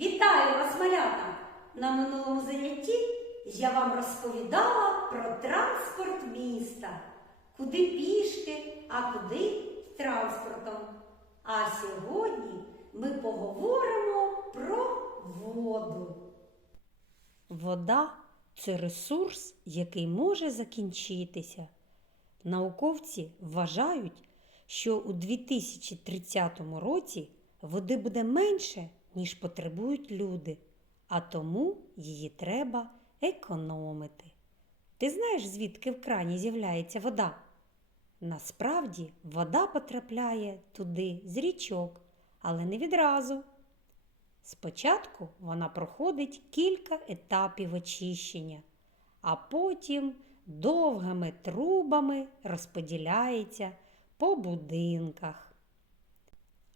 Вітаю вас, малята! На минулому занятті я вам розповідала про транспорт міста. Куди пішки, а куди транспортом. А сьогодні ми поговоримо про воду. Вода це ресурс, який може закінчитися. Науковці вважають, що у 2030 році води буде менше, ніж потребують люди, а тому її треба економити. Ти знаєш, звідки в крані з'являється вода? Насправді вода потрапляє туди з річок, але не відразу. Спочатку вона проходить кілька етапів очищення, а потім довгими трубами розподіляється по будинках.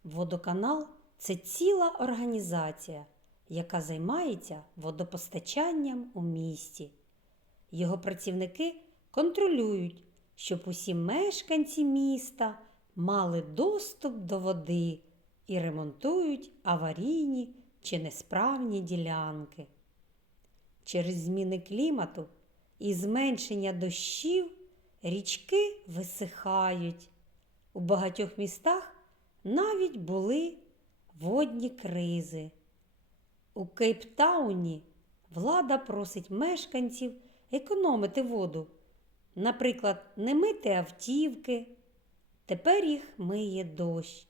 Водоканал це ціла організація, яка займається водопостачанням у місті. Його працівники контролюють, щоб усі мешканці міста мали доступ до води і ремонтують аварійні чи несправні ділянки. Через зміни клімату і зменшення дощів річки висихають. У багатьох містах навіть були водні кризи. У Кейптауні влада просить мешканців економити воду. Наприклад, не мити автівки. Тепер їх миє дощ.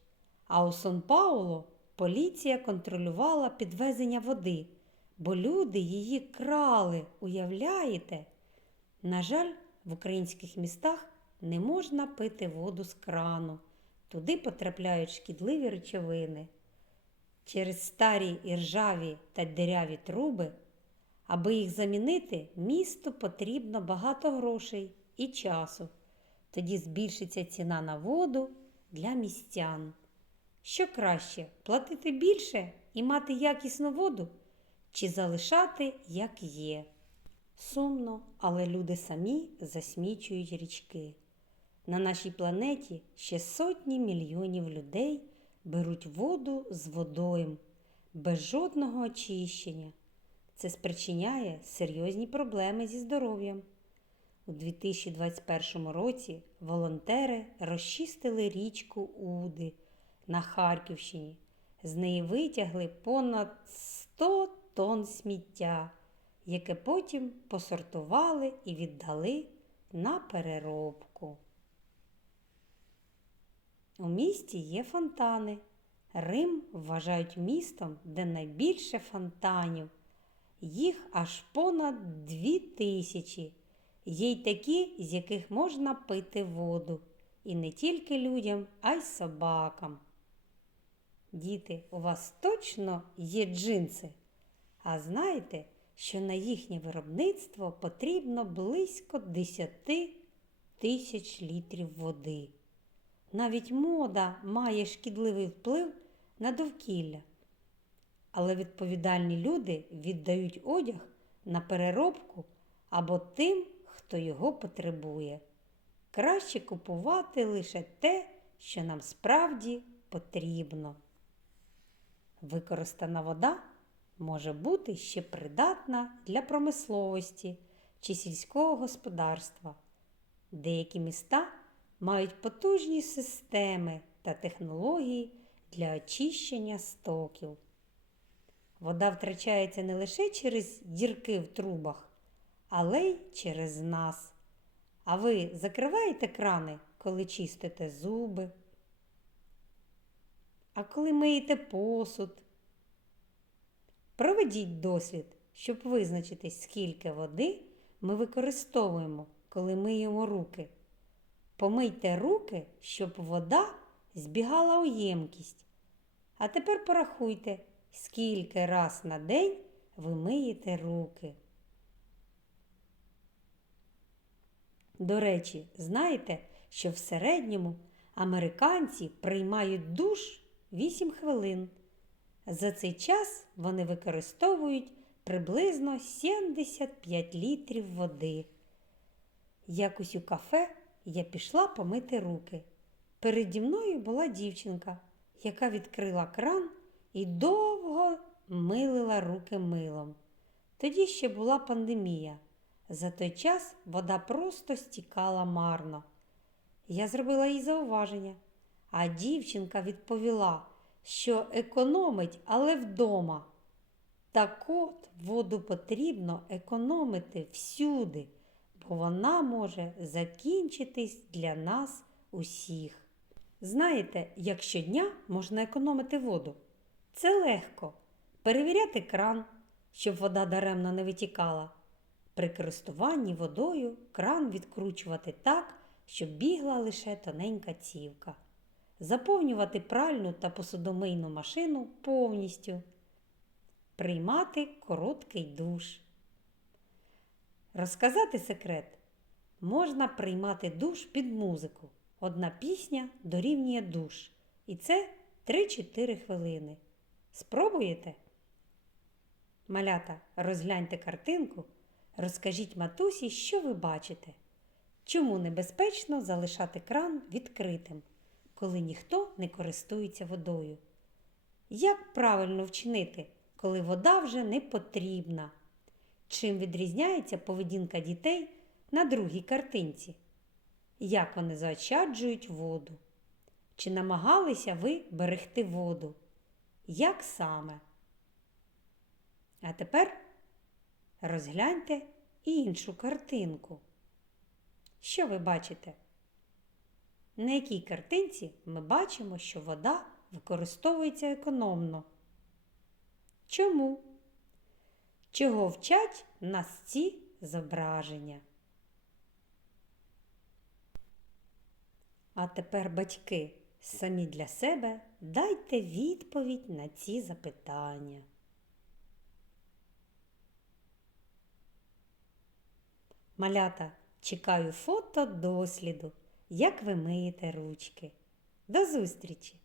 А у Сан-Пауло поліція контролювала підвезення води, бо люди її крали, уявляєте? На жаль, в українських містах не можна пити воду з крану. Туди потрапляють шкідливі речовини. Через старі іржаві та диряві труби, аби їх замінити, місту потрібно багато грошей і часу. Тоді збільшиться ціна на воду для містян. Що краще платити більше і мати якісну воду, чи залишати як є? Сумно, але люди самі засмічують річки. На нашій планеті ще сотні мільйонів людей беруть воду з водойм без жодного очищення. Це спричиняє серйозні проблеми зі здоров'ям. У 2021 році волонтери розчистили річку Уди на Харківщині. З неї витягли понад 100 тонн сміття, яке потім посортували і віддали на переробку. У місті є фонтани. Рим вважають містом, де найбільше фонтанів. Їх аж понад дві тисячі. Є й такі, з яких можна пити воду. І не тільки людям, а й собакам. Діти, у вас точно є джинси. А знаєте, що на їхнє виробництво потрібно близько 10 тисяч літрів води. Навіть мода має шкідливий вплив на довкілля. Але відповідальні люди віддають одяг на переробку або тим, хто його потребує. Краще купувати лише те, що нам справді потрібно. Використана вода може бути ще придатна для промисловості чи сільського господарства. Деякі міста мають потужні системи та технології для очищення стоків. Вода втрачається не лише через дірки в трубах, але й через нас. А ви закриваєте крани, коли чистите зуби? А коли миєте посуд? Проведіть дослід, щоб визначитись, скільки води ми використовуємо, коли миємо руки. Помийте руки, щоб вода збігала у ємкість. А тепер порахуйте, скільки раз на день ви миєте руки. До речі, знаєте, що в середньому американці приймають душ 8 хвилин. За цей час вони використовують приблизно 75 літрів води. Якось у кафе я пішла помити руки. Переді мною була дівчинка, яка відкрила кран і довго милила руки милом. Тоді ще була пандемія. За той час вода просто стікала марно. Я зробила їй зауваження, а дівчинка відповіла, що економить, але вдома. Так от воду потрібно економити всюди, бо вона може закінчитись для нас усіх. Знаєте, як щодня можна економити воду? Це легко. Перевіряти кран, щоб вода даремно не витікала. При користуванні водою кран відкручувати так, щоб бігла лише тоненька цівка. Заповнювати пральну та посудомийну машину повністю. Приймати короткий душ. Розказати секрет. Можна приймати душ під музику. Одна пісня дорівнює душ. І це 3-4 хвилини. Спробуєте? Малята, розгляньте картинку, розкажіть матусі, що ви бачите. Чому небезпечно залишати кран відкритим, коли ніхто не користується водою? Як правильно вчинити, коли вода вже не потрібна? Чим відрізняється поведінка дітей на другій картинці? Як вони заощаджують воду? Чи намагалися ви берегти воду? Як саме? А тепер розгляньте іншу картинку. Що ви бачите? На якій картинці ми бачимо, що вода використовується економно? Чому? Чого вчать нас ці зображення? А тепер, батьки, самі для себе дайте відповідь на ці запитання. Малята, чекаю фото досліду, як ви миєте ручки. До зустрічі!